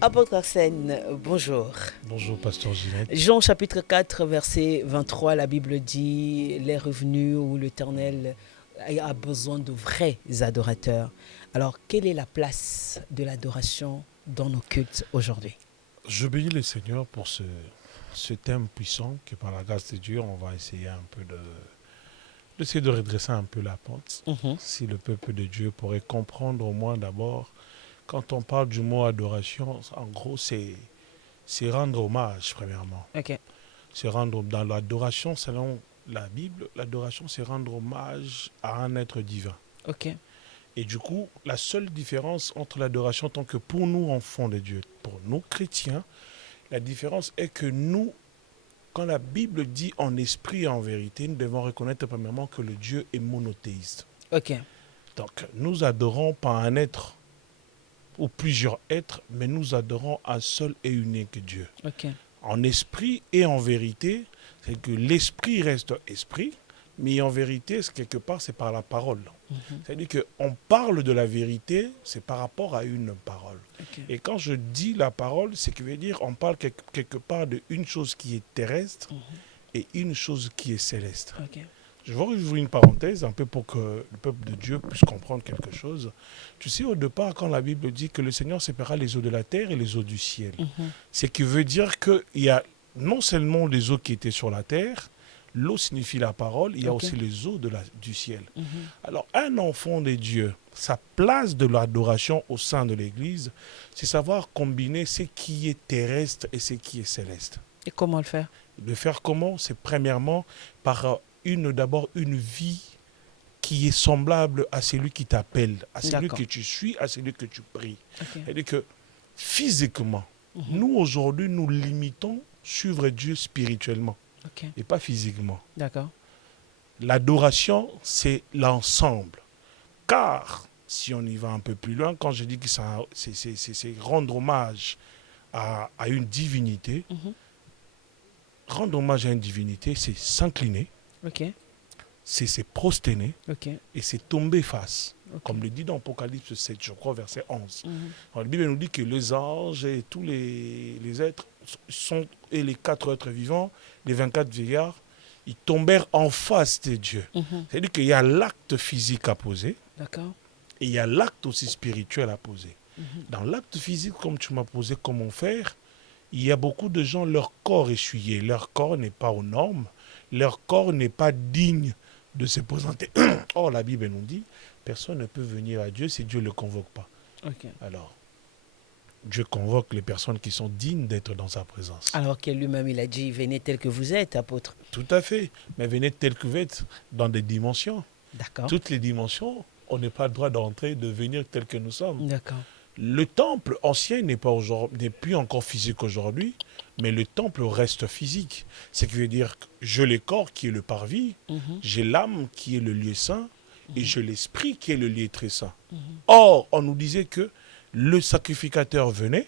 Apôtre Arsène, bonjour. Bonjour, Pasteur Ginette. Jean chapitre 4, verset 23, la Bible dit, les revenus où l'Éternel a besoin de vrais adorateurs. Alors, quelle est la place de l'adoration dans nos cultes aujourd'hui? Je bénis le Seigneur pour ce thème puissant que par la grâce de Dieu, on va essayer d'essayer de redresser un peu la pente. Mhm. Si le peuple de Dieu pourrait comprendre au moins d'abord, quand on parle du mot adoration, en gros, c'est rendre hommage, premièrement. Ok, C'est rendre, dans l'adoration, selon la Bible, l'adoration, c'est rendre hommage à un être divin. ok, Et du coup, la seule différence entre l'adoration, tant que pour nous, enfants de Dieu, pour nous, chrétiens, la différence est que nous, quand la Bible dit en esprit et en vérité, nous devons reconnaître premièrement que le Dieu est monothéiste. ok, Donc, nous adorons pas un être ou plusieurs êtres, mais nous adorons un seul et unique Dieu. ok. En esprit et en vérité, c'est que l'esprit reste esprit, mais en vérité, quelque part, c'est par la parole. Mhm. C'est-à-dire qu'on parle de la vérité, c'est par rapport à une parole. Ok. Et quand je dis la parole, c'est que veut dire on parle quelque part d'une chose qui est terrestre Mhm. et une chose qui est céleste. Ok. Je vais ouvrir une parenthèse un peu pour que le peuple de Dieu puisse comprendre quelque chose. Tu sais, au départ, quand la Bible dit que le Seigneur séparera les eaux de la terre et les eaux du ciel, Mhm. c'est qui veut dire qu'il y a non seulement les eaux qui étaient sur la terre, l'eau signifie la parole, il y a Ok. aussi les eaux du ciel. Mhm. Alors, un enfant de Dieu, sa place de l'adoration au sein de l'Église, c'est savoir combiner ce qui est terrestre et ce qui est céleste. Et comment le faire? De faire comment? C'est premièrement par d'abord une vie qui est semblable à celui qui t'appelle, à celui D'accord. que tu suis, à celui que tu pries. Ok. C'est-à-dire que physiquement, Mhm. nous aujourd'hui, nous limitons suivre Dieu spirituellement Ok. et pas physiquement. D'accord. L'adoration, c'est l'ensemble. Car, si on y va un peu plus loin, quand je dis que c'est rendre hommage à une divinité, Mhm. rendre hommage à une divinité, c'est s'incliner, Ok. c'est se prosterner Ok. et c'est tomber face. Ok. Comme le dit dans Apocalypse 7, je crois, verset 11. Mhm. Alors, la Bible nous dit que les anges et tous les êtres sont, et les quatre êtres vivants, les 24 vieillards, ils tombèrent en face de Dieu. Mhm. C'est-à-dire qu'il y a l'acte physique à poser D'accord. et il y a l'acte aussi spirituel à poser. Mhm. Dans l'acte physique, comme tu m'as posé comment faire, il y a beaucoup de gens, leur corps essuyé, leur corps n'est pas aux normes, leur corps n'est pas digne de se présenter. Or, la Bible nous dit, personne ne peut venir à Dieu si Dieu ne le convoque pas. Ok. Alors, Dieu convoque les personnes qui sont dignes d'être dans sa présence. Alors que lui-même, il a dit, venez tel que vous êtes, apôtre. Tout à fait. Mais venez tel que vous êtes, dans des dimensions. D'accord. Toutes les dimensions, on n'est pas le droit d'entrer, de venir tel que nous sommes. D'accord. Le temple ancien n'est plus encore physique aujourd'hui, mais le temple reste physique. Ce qui veut dire que j'ai le corps qui est le parvis, Mhm. j'ai l'âme qui est le lieu saint, et Mhm. j'ai l'esprit qui est le lieu très saint. Mhm. Or, on nous disait que le sacrificateur venait,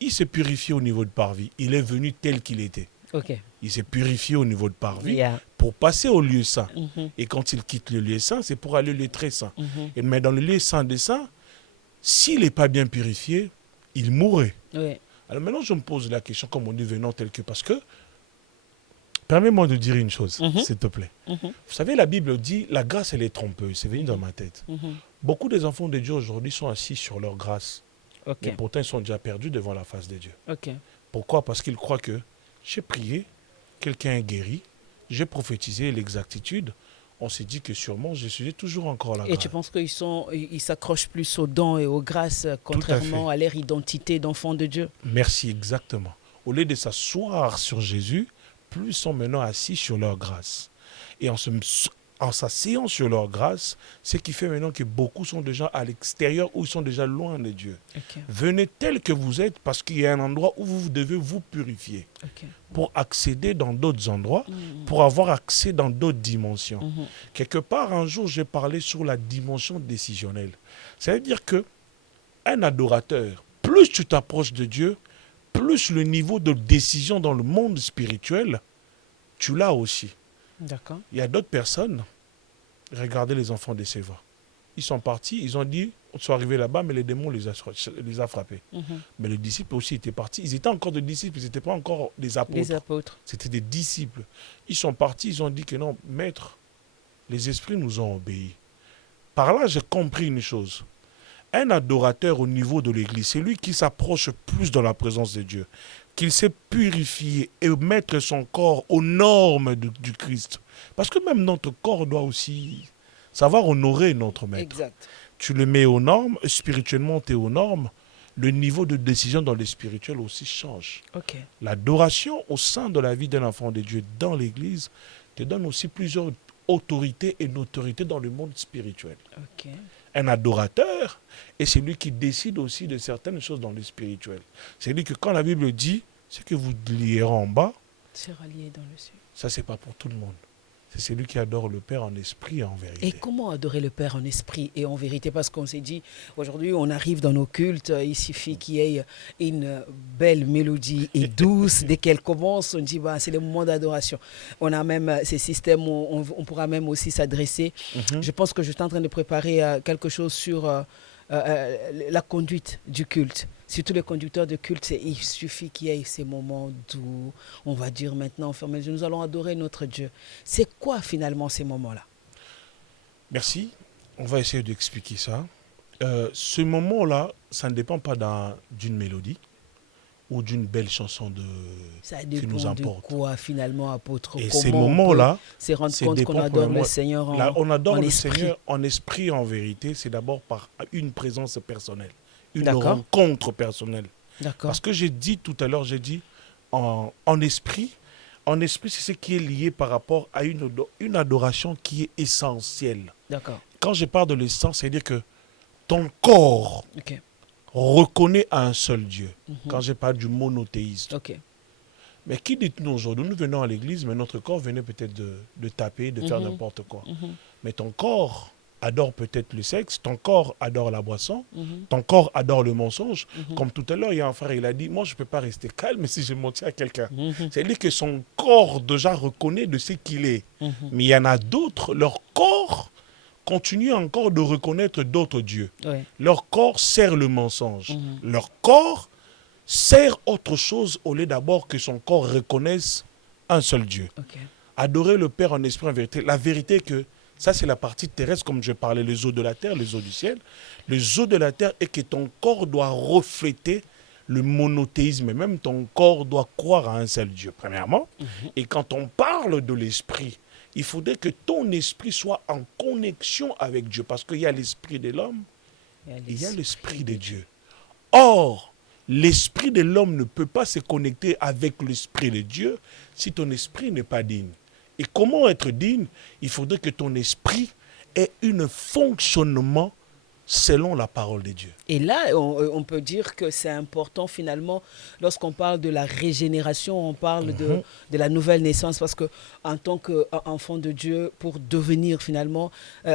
il s'est purifié au niveau de parvis. Il est venu tel qu'il était. Ok. Il s'est purifié au niveau de parvis Yeah. pour passer au lieu saint. Mhm. Et quand il quitte le lieu saint, c'est pour aller au lieu très saint. Mhm. Et mais dans le lieu saint des saints, s'il n'est pas bien purifié, il mourrait. Oui. Alors maintenant, je me pose la question, comme on dit, venant tel que... Parce que, permets-moi de dire une chose, Mhm. s'il te plaît. Mhm. Vous savez, la Bible dit, la grâce, elle est trompeuse. C'est venu dans ma tête. Mhm. Beaucoup des enfants de Dieu aujourd'hui sont assis sur leur grâce. Mais Ok. pourtant, ils sont déjà perdus devant la face de Dieu. Ok. Pourquoi? Parce qu'ils croient que j'ai prié, quelqu'un est guéri, j'ai prophétisé l'exactitude. On s'est dit que sûrement, je suis toujours encore la Et tu grâce. penses ils s'accrochent plus aux dons et aux grâces, Tout à fait. contrairement à leur identité d'enfant de Dieu? Merci, exactement. Au lieu de s'asseoir sur Jésus, plus ils sont maintenant assis sur leur grâce. Et en s'asseyant sur leur grâce, ce qui fait maintenant que beaucoup sont déjà à l'extérieur ou ils sont déjà loin de Dieu. Ok. Venez tel que vous êtes parce qu'il y a un endroit où vous devez vous purifier Ok. pour accéder dans d'autres endroits, Mhm. pour avoir accès dans d'autres dimensions. Mhm. Quelque part, un jour, j'ai parlé sur la dimension décisionnelle. Ça veut dire que un adorateur, plus tu t'approches de Dieu, plus le niveau de décision dans le monde spirituel, tu l'as aussi. D'accord. Il y a d'autres personnes, regardez les enfants de Séva. ils sont partis, ils ont dit, ils sont arrivés là-bas, mais les démons les a frappés. Mais les disciples aussi étaient partis. Ils étaient encore des disciples, ils n'étaient pas encore des apôtres. Les apôtres. C'était des disciples. Ils sont partis, ils ont dit que non, maître, les esprits nous ont obéi. Par là, j'ai compris une chose. Un adorateur au niveau de l'église, c'est lui qui s'approche plus dans la présence de Dieu, qu'il sait purifier et mettre son corps aux normes du Christ. Parce que même notre corps doit aussi savoir honorer notre maître. Exact. Tu le mets aux normes, spirituellement tu es aux normes, le niveau de décision dans le spirituel aussi change. Ok. L'adoration au sein de la vie d'un enfant de Dieu dans l'église te donne aussi plusieurs autorités et notoriétés dans le monde spirituel. Ok. Un adorateur est celui qui décide aussi de certaines choses dans le spirituel. C'est lui que quand la Bible dit, ce que vous lierez en bas, Sera lié dans le ciel. ça c'est pas pour tout le monde. C'est celui qui adore le Père en esprit et en vérité. Et comment adorer le Père en esprit et en vérité? Parce qu'on s'est dit, aujourd'hui, on arrive dans nos cultes, il suffit qu'il y ait une belle mélodie et douce. Dès qu'elle commence, on dit, bah, c'est le moment d'adoration. On a même ces systèmes où on pourra même aussi s'adresser. Je pense que je suis en train de préparer quelque chose sur la conduite du culte. Surtout les conducteurs de culte, il suffit qu'il y ait ces moments doux. On va dire maintenant, fermez les yeux, nous allons adorer notre Dieu. C'est quoi finalement ces moments-là? Merci. On va essayer d'expliquer ça. Ce moment-là, ça ne dépend pas d'une mélodie ou d'une belle chanson Ça qui dépend nous de importe. quoi finalement, apôtre? Et Comment ces on moments-là, peut se rendre c'est compte qu'on dépend adore le premièrement- Seigneur en, là, on adore en le esprit. Seigneur en esprit et en vérité. C'est d'abord par une présence personnelle, une D'accord. rencontre personnelle. D'accord. Parce que j'ai dit tout à l'heure, j'ai dit en esprit. En esprit, c'est ce qui est lié par rapport à une adoration qui est essentielle. D'accord. Quand je parle de l'essence, c'est-à-dire que ton corps Ok. reconnaît un seul Dieu. Mhm. Quand je parle du monothéisme. Ok. Mais qui dites-nous aujourd'hui? Nous venons à l'église, mais notre corps venait peut-être de taper, de faire Mhm. n'importe quoi. Mhm. Mais ton corps adore peut-être le sexe, ton corps adore la boisson, Mhm. ton corps adore le mensonge. Mhm. Comme tout à l'heure, il y a un frère, il a dit, moi je ne peux pas rester calme si je mentis à quelqu'un. Mhm. C'est-à-dire que son corps déjà reconnaît de ce qu'il est. Mhm. Mais il y en a d'autres, leur corps continue encore de reconnaître d'autres dieux. Ouais. Leur corps sert le mensonge. Mhm. Leur corps sert autre chose au lieu d'abord que son corps reconnaisse un seul Dieu. Ok. Adorer le Père en esprit, en vérité. La vérité que ça, c'est la partie terrestre, comme je parlais, les eaux de la terre, les eaux du ciel. Les eaux de la terre est que ton corps doit refléter le monothéisme. Et même ton corps doit croire à un seul Dieu, premièrement. Et quand on parle de l'esprit, il faudrait que ton esprit soit en connexion avec Dieu. Parce qu'il y a l'esprit de l'homme et il y a l'esprit de Dieu. Or, l'esprit de l'homme ne peut pas se connecter avec l'esprit de Dieu si ton esprit n'est pas digne. Et comment être digne? Il faudrait que ton esprit ait un fonctionnement selon la parole de Dieu. Et là, on peut dire que c'est important finalement, lorsqu'on parle de la régénération, on parle de la nouvelle naissance, parce qu'en tant qu'enfant de Dieu, pour devenir finalement,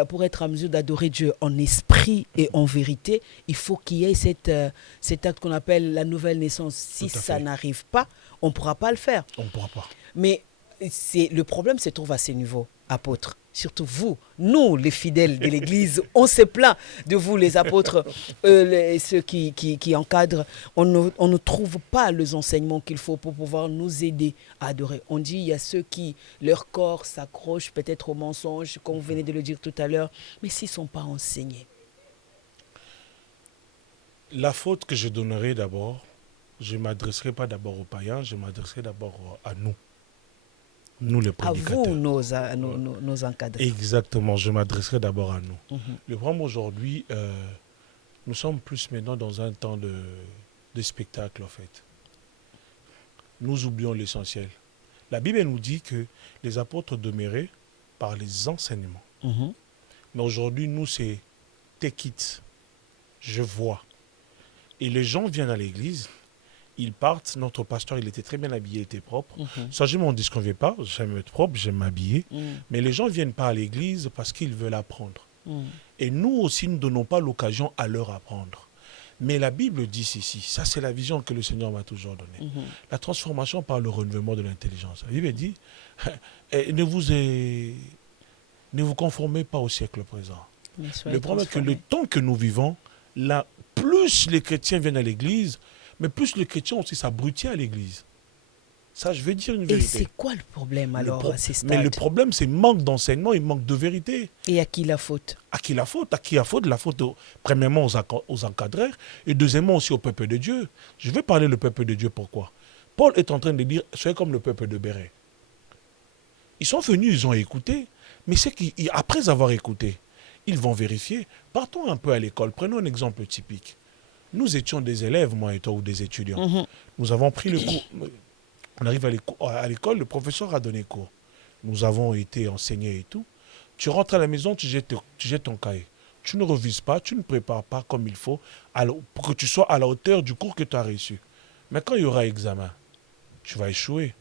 pour être en mesure d'adorer Dieu en esprit et en vérité, il faut qu'il y ait cet acte qu'on appelle la nouvelle naissance. Si Tout à ça fait. n'arrive pas, on ne pourra pas le faire. On ne pourra pas. Mais le problème se trouve à ces niveaux, apôtres. Surtout vous, nous, les fidèles de l'Église, on se plaint de vous, les apôtres, ceux qui encadrent. On ne trouve pas les enseignements qu'il faut pour pouvoir nous aider à adorer. On dit il y a ceux qui, leur corps s'accroche peut-être au mensonge, comme vous venez de le dire tout à l'heure, mais s'ils ne sont pas enseignés. La faute que je donnerai d'abord, je ne m'adresserai pas d'abord aux païens, je m'adresserai d'abord à nous. Nous, les À prédicateurs. vous, nos encadrés. Exactement, je m'adresserai d'abord à nous. Mhm. Le problème aujourd'hui, nous sommes plus maintenant dans un temps de spectacle, en fait. Nous oublions l'essentiel. La Bible nous dit que les apôtres demeuraient par les enseignements. Mhm. Mais aujourd'hui, nous, c'est take it, je vois. Et les gens viennent à l'église, ils partent, notre pasteur, il était très bien habillé, il était propre. Ça, je m'en dis qu'on ne vient pas, j'aime être propre, j'aime m'habiller. Mais les gens ne viennent pas à l'église parce qu'ils veulent apprendre. Et nous aussi, nous ne donnons pas l'occasion à leur apprendre. Mais la Bible dit ceci, ça c'est la vision que le Seigneur m'a toujours donnée. La transformation par le renouvellement de l'intelligence. La Bible dit, ne vous conformez pas au siècle présent, Mais soyez Le problème est que le transformés. temps que nous vivons, là, plus les chrétiens viennent à l'église, mais plus les chrétiens aussi s'abrutit à l'église. Ça, je vais dire une Et c'est vérité. quoi le problème Le alors pro- à ces Mais le stades? problème, c'est manque d'enseignement et manque de vérité. Et à qui la faute? À qui la faute? À qui la faute? La faute, premièrement, aux encadreurs et deuxièmement aussi au peuple de Dieu. Je vais parler le peuple de Dieu, pourquoi? Paul est en train de dire, soyez comme le peuple de Béret. Ils sont venus, ils ont écouté, mais c'est qu'après avoir écouté, ils vont vérifier. Partons un peu à l'école, prenons un exemple typique. Nous étions des élèves, moi et toi, ou des étudiants. Mhm. Nous avons pris le cours. On arrive à l'école, le professeur a donné cours. Nous avons été enseignés et tout. Tu rentres à la maison, tu jettes ton cahier. Tu ne revises pas, tu ne prépares pas comme il faut pour que tu sois à la hauteur du cours que tu as reçu. Mais quand il y aura examen, tu vas échouer.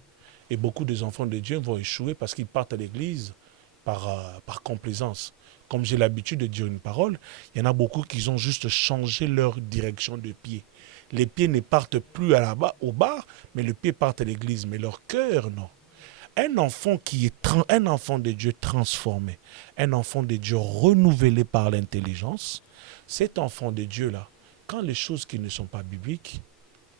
Et beaucoup des enfants de Dieu vont échouer parce qu'ils partent à l'église par complaisance. Comme j'ai l'habitude de dire une parole, il y en a beaucoup qui ont juste changé leur direction de pied. Les pieds ne partent plus au bar, mais les pieds partent à l'église. Mais leur cœur, non. Un enfant de Dieu transformé, un enfant de Dieu renouvelé par l'intelligence, cet enfant de Dieu-là, quand les choses qui ne sont pas bibliques,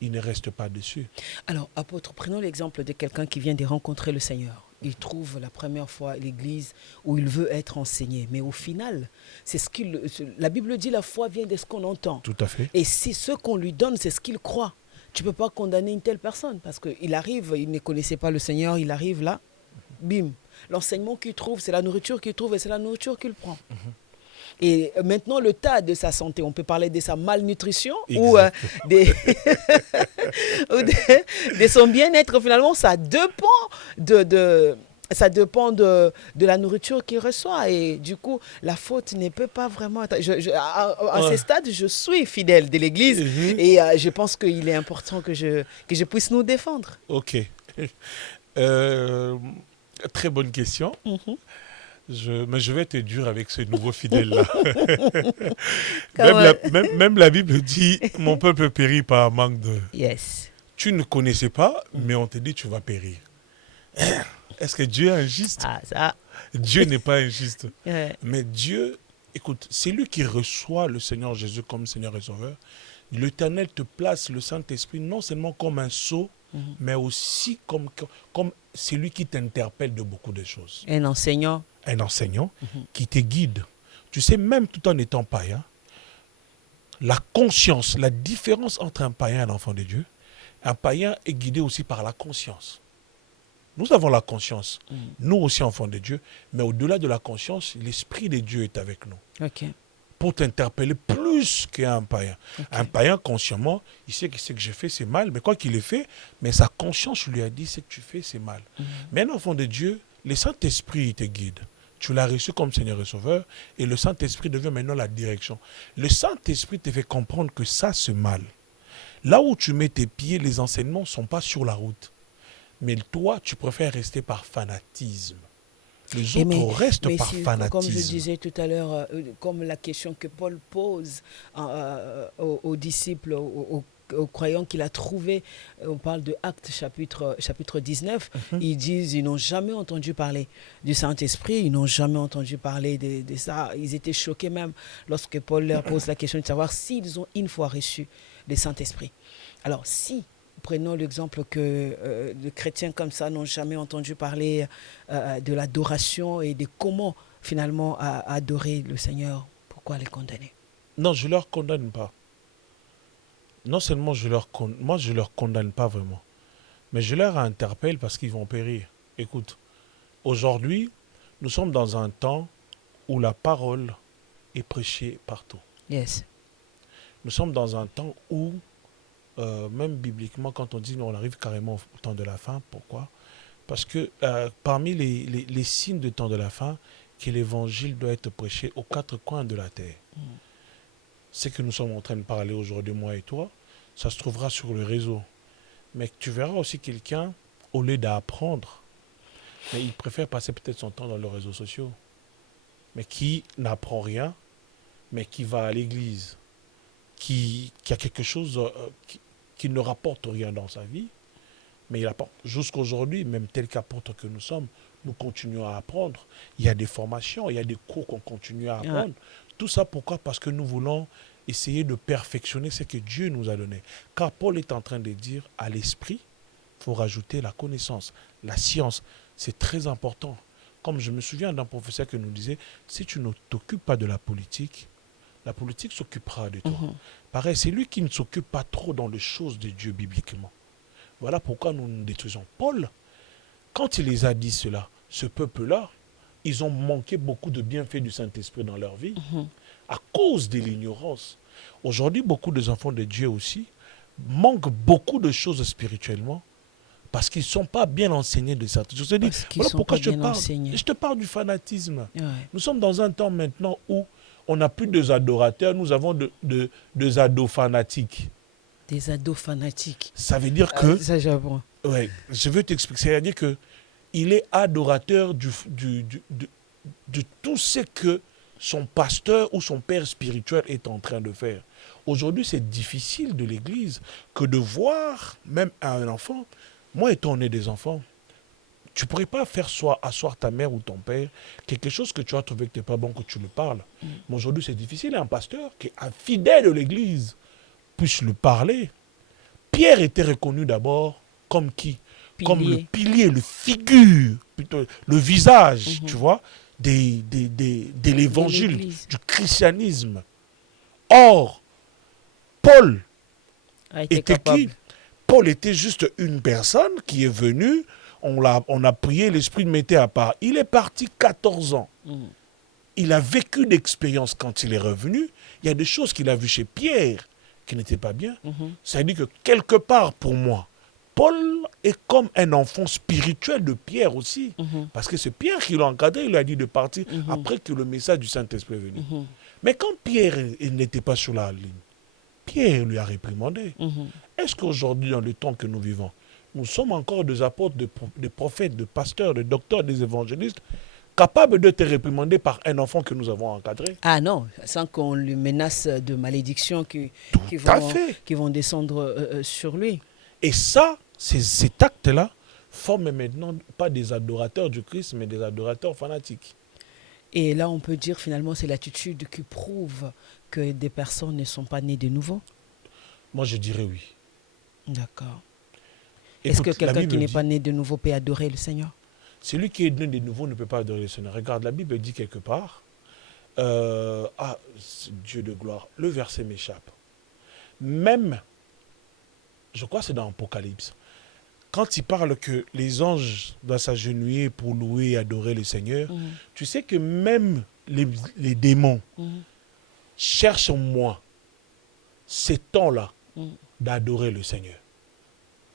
il ne reste pas dessus. Alors, apôtre, prenons l'exemple de quelqu'un qui vient de rencontrer le Seigneur. Il trouve la première fois l'église où il veut être enseigné. Mais au final, la Bible dit la foi vient de ce qu'on entend. Tout à fait. Et si ce qu'on lui donne, c'est ce qu'il croit, tu ne peux pas condamner une telle personne parce qu'il arrive, il ne connaissait pas le Seigneur, il arrive là, bim. L'enseignement qu'il trouve, c'est la nourriture qu'il trouve et c'est la nourriture qu'il prend. Et maintenant, le tas de sa santé, on peut parler de sa malnutrition ou, de son bien-être. Finalement, ça dépend ça dépend de la nourriture qu'il reçoit. Et du coup, la faute ne peut pas vraiment... À ce stade, je suis fidèle de l'Église et je pense qu'il est important que je puisse nous défendre. Ok. Très bonne question. Mais je vais être dur avec ce nouveau fidèle-là. Même la Bible dit, mon peuple périt par manque de... Yes. Tu ne connaissais pas, mais on te dit tu vas périr. Est-ce que Dieu est injuste? Ah, ça. Dieu n'est pas injuste. Ouais. Mais Dieu, écoute, c'est lui qui reçoit le Seigneur Jésus comme Seigneur et Sauveur. L'Éternel te place le Saint-Esprit non seulement comme un sceau, mais aussi comme celui qui t'interpelle de beaucoup de choses. Un enseignant. Un enseignant qui te guide. Tu sais, même tout en étant païen, la conscience, la différence entre un païen et un enfant de Dieu, un païen est guidé aussi par la conscience. Nous avons la conscience, nous aussi enfants de Dieu, mais au-delà de la conscience, l'Esprit de Dieu est avec nous. Ok. Pour t'interpeller plus qu'un païen. Okay. Un païen, consciemment, il sait que ce que j'ai fait, c'est mal, mais quoi qu'il ait fait, mais sa conscience lui a dit, ce que tu fais, c'est mal. Mais un enfant de Dieu, le Saint-Esprit te guide. Tu l'as reçu comme Seigneur et Sauveur, et le Saint-Esprit devient maintenant la direction. Le Saint-Esprit te fait comprendre que ça, c'est mal. Là où tu mets tes pieds, les enseignements ne sont pas sur la route. Mais toi, tu préfères rester par fanatisme. Les autres restent par fanatisme. Comme je disais tout à l'heure, comme la question que Paul pose aux disciples, aux croyants qu'il a trouvés, on parle de Actes chapitre 19, ils disent ils n'ont jamais entendu parler du Saint-Esprit, ils n'ont jamais entendu parler de ça. Ils étaient choqués même lorsque Paul leur pose la question de savoir s'ils ont une fois reçu le Saint-Esprit. Alors si prenons l'exemple que les chrétiens comme ça n'ont jamais entendu parler de l'adoration et de comment finalement adorer le Seigneur. Pourquoi les condamner? Non, je ne leur condamne pas. Non seulement moi je ne leur condamne pas vraiment, mais je leur interpelle parce qu'ils vont périr. Écoute, aujourd'hui, nous sommes dans un temps où la parole est prêchée partout. Yes. Nous sommes dans un temps où même bibliquement, quand on dit on arrive carrément au temps de la fin, pourquoi? Parce que parmi les signes du temps de la fin, que l'évangile doit être prêché aux quatre coins de la terre. Ce que nous sommes en train de parler aujourd'hui, moi et toi, ça se trouvera sur le réseau. Mais tu verras aussi quelqu'un, au lieu d'apprendre, mais il préfère passer peut-être son temps dans les réseaux sociaux, mais qui n'apprend rien, mais qui va à l'église, qui a quelque chose qui ne rapporte rien dans sa vie, mais il apporte jusqu'aujourd'hui, même tel qu'apporte que nous sommes, nous continuons à apprendre. Il y a des formations, il y a des cours qu'on continue à apprendre. Tout ça pourquoi? Parce que nous voulons essayer de perfectionner ce que Dieu nous a donné. Car Paul est en train de dire, à l'esprit, il faut rajouter la connaissance, la science. C'est très important. Comme je me souviens d'un professeur qui nous disait, si tu ne t'occupes pas de la politique s'occupera de toi. Pareil, c'est lui qui ne s'occupe pas trop dans les choses de Dieu bibliquement. Voilà pourquoi nous nous détruisons. Paul, quand il les a dit cela, ce peuple-là, ils ont manqué beaucoup de bienfaits du Saint-Esprit dans leur vie à cause de l'ignorance. Aujourd'hui, beaucoup des enfants de Dieu aussi manquent beaucoup de choses spirituellement parce qu'ils ne sont pas bien enseignés de certaines choses. Voilà pourquoi je te parle du fanatisme. Ouais. Nous sommes dans un temps maintenant où on n'a plus de adorateurs, nous avons des ados fanatiques. Des ados fanatiques. Ça veut dire que... ça, j'avoue. Ouais, je veux t'expliquer. C'est-à-dire qu'il est adorateur de tout ce que son pasteur ou son père spirituel est en train de faire. Aujourd'hui, c'est difficile de l'église que de voir même un enfant. Moi, étant né des enfants, tu ne pourrais pas faire asseoir ta mère ou ton père, quelque chose que tu as trouvé que tu n'es pas bon, que tu le parles. Mais aujourd'hui, c'est difficile. Un pasteur qui est un fidèle de l'église puisse le parler. Pierre était reconnu d'abord comme qui? Comme le pilier, le figure, plutôt le visage, tu vois, de l'évangile, du christianisme. Or, Paul était qui? Paul était juste une personne qui est venue, on a prié, l'Esprit le mettait à part. Il est parti 14 ans. Il a vécu d'expérience quand il est revenu. Il y a des choses qu'il a vues chez Pierre qui n'étaient pas bien. Ça veut dire que quelque part, pour moi, Paul est comme un enfant spirituel de Pierre aussi. Parce que c'est Pierre qui l'a encadré, il lui a dit de partir après que le message du Saint-Esprit est venu. Mais quand Pierre n'était pas sur la ligne, Pierre lui a réprimandé. Est-ce qu'aujourd'hui, dans le temps que nous vivons, nous sommes encore des apôtres, des prophètes, des pasteurs, des docteurs, des évangélistes, capables de te réprimander par un enfant que nous avons encadré? Ah non, sans qu'on lui menace de malédictions qui vont descendre sur lui. Et ça, cet acte-là forme maintenant pas des adorateurs du Christ, mais des adorateurs fanatiques. Et là, on peut dire finalement c'est l'attitude qui prouve que des personnes ne sont pas nées de nouveau? Moi, je dirais oui. D'accord. Est-ce que quelqu'un qui n'est pas né de nouveau peut adorer le Seigneur? Celui qui est né de nouveau ne peut pas adorer le Seigneur. Regarde, la Bible dit quelque part, Dieu de gloire, le verset m'échappe. Même, je crois que c'est dans Apocalypse, quand il parle que les anges doivent s'agenouiller pour louer et adorer le Seigneur, tu sais que même les démons cherchent en moi ces temps-là d'adorer le Seigneur.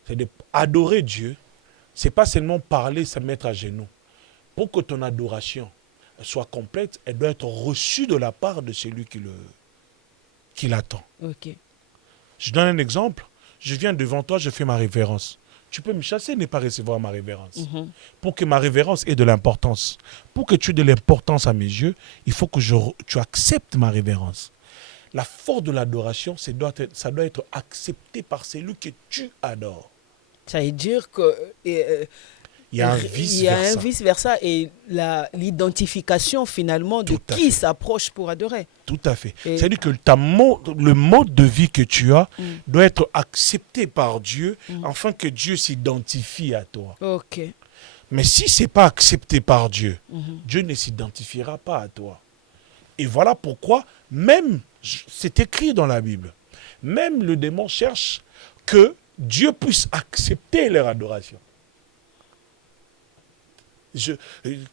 C'est d'adorer Dieu, c'est pas seulement parler, se mettre à genoux. Pour que ton adoration soit complète, elle doit être reçue de la part de celui qui l'attend. Ok. Je donne un exemple. Je viens devant toi, je fais ma révérence. Tu peux me chasser et ne pas recevoir ma révérence. Pour que ma révérence ait de l'importance, pour que tu aies de l'importance à mes yeux, il faut que tu acceptes ma révérence. La force de l'adoration, ça doit être accepté par celui que tu adores. Ça veut dire que il y a un vice-versa et l'identification finalement de qui s'approche pour adorer. Tout à fait. C'est-à-dire que le mode de vie que tu as doit être accepté par Dieu afin que Dieu s'identifie à toi. Ok. Mais si ce n'est pas accepté par Dieu, Dieu ne s'identifiera pas à toi. Et voilà pourquoi, même, c'est écrit dans la Bible, même le démon cherche que Dieu puisse accepter leur adoration.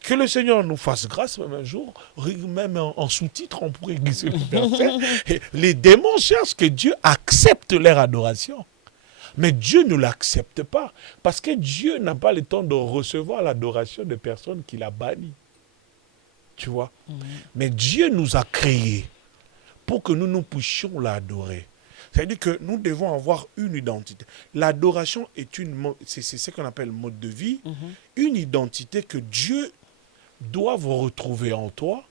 Que le Seigneur nous fasse grâce même un jour, même en sous-titre, on pourrait glisser le verset. Les démons cherchent que Dieu accepte leur adoration. Mais Dieu ne l'accepte pas, parce que Dieu n'a pas le temps de recevoir l'adoration des personnes qu'il a bannies. Tu vois? Mais Dieu nous a créés pour que nous puissions l'adorer. C'est-à-dire que nous devons avoir une identité. L'adoration c'est ce qu'on appelle mode de vie, une identité que Dieu doit vous retrouver en toi,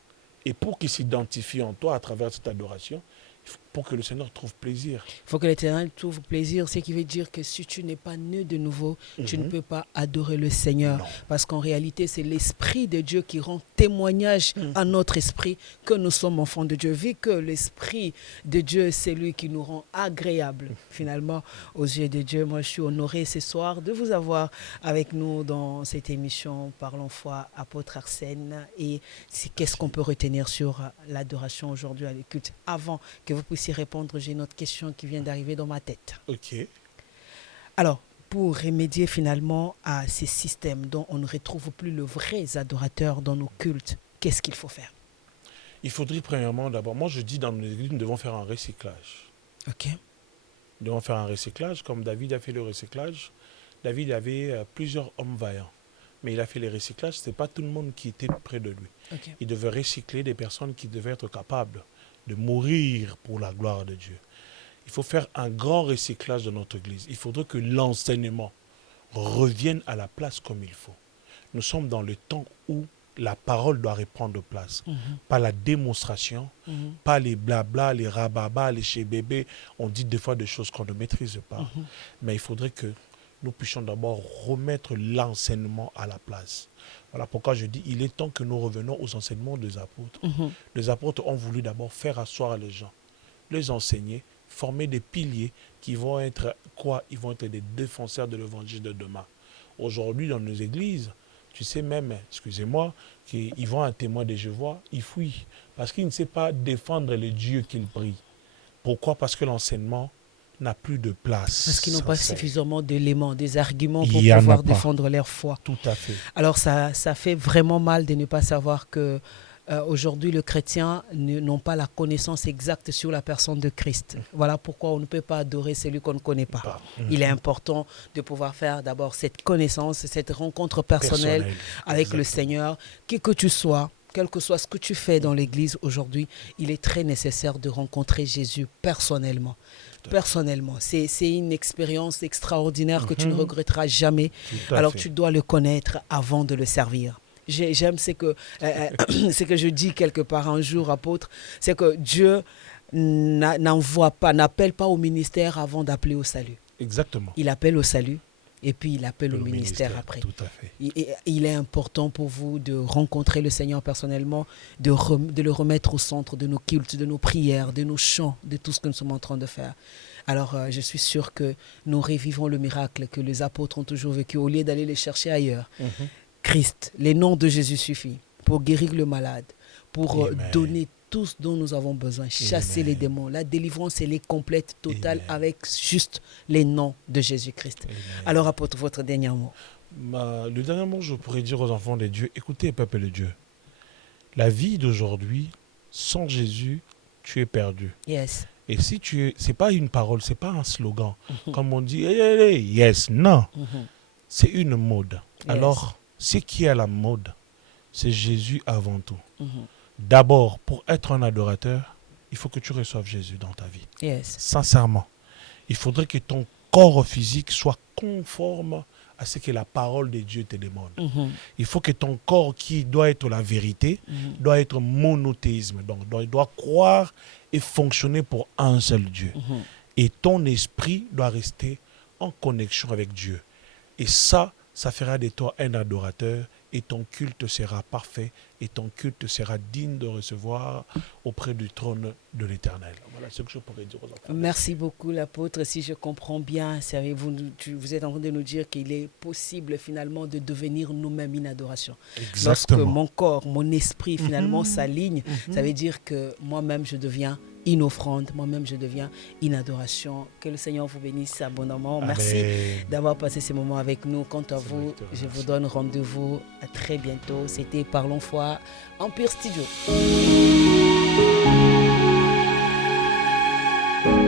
et pour qu'il s'identifie en toi à travers cette adoration, il pour que le Seigneur trouve plaisir. Il faut que l'Éternel trouve plaisir, ce qui veut dire que si tu n'es pas né de nouveau, tu ne peux pas adorer le Seigneur. Non. Parce qu'en réalité, c'est l'Esprit de Dieu qui rend témoignage à notre esprit que nous sommes enfants de Dieu. Vu que l'Esprit de Dieu, c'est lui qui nous rend agréables, finalement, aux yeux de Dieu. Moi, je suis honoré ce soir de vous avoir avec nous dans cette émission Parlons foi, apôtre Arsène. Et qu'est-ce qu'on peut retenir sur l'adoration aujourd'hui à l'écoute? Avant que vous puissiez répondre, j'ai une autre question qui vient d'arriver dans ma tête. Ok. Alors, pour remédier finalement à ces systèmes dont on ne retrouve plus les vrais adorateurs dans nos cultes, qu'est-ce qu'il faut faire? Il faudrait premièrement, d'abord, moi je dis dans nos églises, nous devons faire un recyclage. Ok. Nous devons faire un recyclage, comme David a fait le recyclage. David avait plusieurs hommes vaillants, mais il a fait le recyclage, ce n'est pas tout le monde qui était près de lui. Ok. Il devait recycler des personnes qui devaient être capables de mourir pour la gloire de Dieu. Il faut faire un grand recyclage de notre Église. Il faudrait que l'enseignement revienne à la place comme il faut. Nous sommes dans le temps où la parole doit reprendre place. Pas la démonstration, pas les blabla, les rababa, les chez bébé. On dit des fois des choses qu'on ne maîtrise pas. Mais il faudrait que nous puissions d'abord remettre l'enseignement à la place. Voilà pourquoi je dis, il est temps que nous revenons aux enseignements des apôtres. Les apôtres ont voulu d'abord faire asseoir les gens, les enseigner, former des piliers qui vont être quoi? Ils vont être des défenseurs de l'évangile de demain. Aujourd'hui, dans nos églises, tu sais même, excusez-moi, qu'ils vont à un témoin de Jéhovah, ils fuient, parce qu'ils ne savent pas défendre les dieux qu'ils prient. Pourquoi? Parce que l'enseignement n'a plus de place. Parce qu'ils n'ont pas suffisamment d'éléments, des arguments pour Il pouvoir défendre leur foi. Tout à fait. Alors ça fait vraiment mal de ne pas savoir que aujourd'hui les chrétiens n'ont pas la connaissance exacte sur la personne de Christ. Voilà pourquoi on ne peut pas adorer celui qu'on ne connaît pas. Il est important de pouvoir faire d'abord cette connaissance, cette rencontre personnelle avec Exactement. le Seigneur, qui que tu sois. Quel que soit ce que tu fais dans l'église aujourd'hui, il est très nécessaire de rencontrer Jésus personnellement. Personnellement, c'est une expérience extraordinaire que tu ne regretteras jamais. Alors tu dois le connaître avant de le servir. J'aime ce que je dis quelque part un jour, apôtre, c'est que Dieu n'appelle pas au ministère avant d'appeler au salut. Exactement. Il appelle au salut. Et puis il appelle au ministère après. Tout à fait. Il est important pour vous de rencontrer le Seigneur personnellement, de le remettre au centre de nos cultes, de nos prières, de nos chants, de tout ce que nous sommes en train de faire. Alors je suis sûr que nous revivons le miracle que les apôtres ont toujours vécu au lieu d'aller les chercher ailleurs. Christ, les noms de Jésus suffit pour guérir le malade, pour donner tout ce dont nous avons besoin, chasser les démons. La délivrance, elle est complète, totale, avec juste les noms de Jésus-Christ. Alors, apôtre, votre dernier mot. Le dernier mot, je pourrais dire aux enfants de Dieu, écoutez, peuple de Dieu, la vie d'aujourd'hui, sans Jésus, tu es perdu. Yes. Et si c'est pas une parole, c'est pas un slogan, comme on dit, hey, yes, non, c'est une mode. Yes. Alors, ce qui est à la mode, c'est Jésus avant tout. D'abord, pour être un adorateur, il faut que tu reçoives Jésus dans ta vie. Yes. Sincèrement. Il faudrait que ton corps physique soit conforme à ce que la parole de Dieu te demande. Il faut que ton corps, qui doit être la vérité, doit être monothéisme. Donc, il doit croire et fonctionner pour un seul Dieu. Et ton esprit doit rester en connexion avec Dieu. Et ça fera de toi un adorateur, et ton culte sera parfait, et ton culte sera digne de recevoir auprès du trône de l'Éternel. Voilà ce que je pourrais dire aux enfants. Merci beaucoup, l'apôtre. Si je comprends bien, vous êtes en train de nous dire qu'il est possible finalement de devenir nous-mêmes une adoration. Exactement. Lorsque mon corps, mon esprit finalement s'aligne, ça veut dire que moi-même je deviens une offrande, moi-même je deviens une adoration. Que le Seigneur vous bénisse abondamment. Amen. Merci d'avoir passé ces moments avec nous. Quant à vous, je vous donne rendez-vous à très bientôt. C'était Parlons foi, Empire Studio.